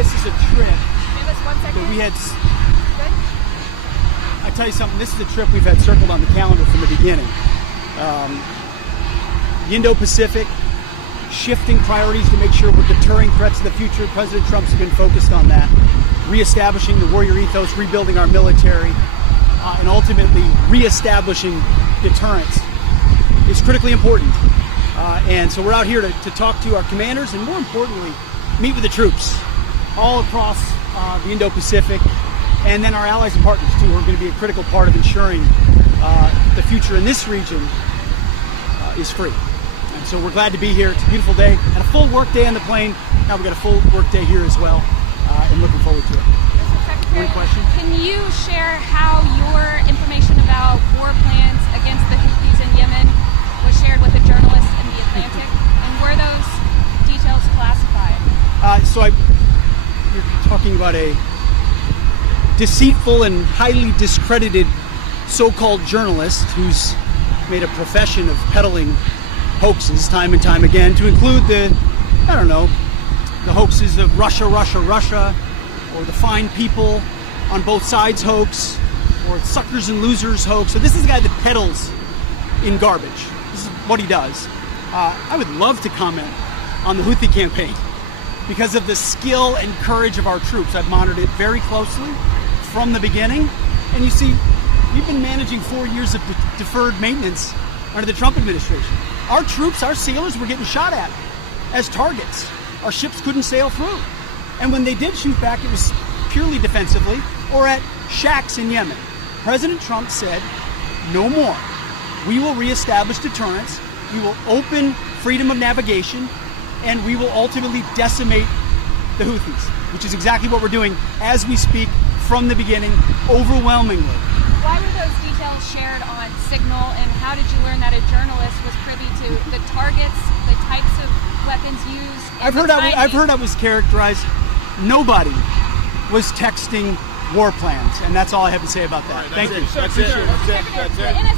this is a trip. Give us 1 second. We had. Good. I tell you something. This is a trip we've had circled on the calendar from the beginning. The Indo-Pacific, shifting priorities to make sure we're deterring threats in the future. President Trump's been focused on that, reestablishing the warrior ethos, rebuilding our military, and ultimately reestablishing deterrence is critically important. And so we're out here to talk to our commanders and, more importantly, meet with the troops all across the Indo-Pacific, and then our allies and partners, too, who are going to be a critical part of ensuring the future in this region is free. And so we're glad to be here. It's a beautiful day. Had a full work day on the plane. Now we've got a full work day here as well, and looking forward to it. Mr. Secretary, one question? Can you share how your information about war plans against the Houthis in Yemen was shared with a journalist in the Atlantic, and were those details classified? You're talking about a deceitful and highly discredited so-called journalist who's made a profession of peddling hoaxes time and time again, to include the hoaxes of Russia, or the fine people on both sides hoax, or suckers and losers hoax. So this is a guy that peddles in garbage. This is what he does. I would love to comment on the Houthi campaign because of the skill and courage of our troops. I've monitored it very closely from the beginning. And you see, we've been managing 4 years of deferred maintenance under the Trump administration. Our troops, our sailors were getting shot at as targets. Our ships couldn't sail through. And when they did shoot back, it was purely defensively or at shacks in Yemen. President Trump said, no more. We will reestablish deterrence. We will open freedom of navigation, and we will ultimately decimate the Houthis, which is exactly what we're doing as we speak from the beginning, overwhelmingly. Why were those details shared on Signal, and how did you learn that a journalist was privy to the targets, the types of weapons used? I've heard I was characterized. Nobody was texting war plans, and that's all I have to say about that. Thank you. That's it.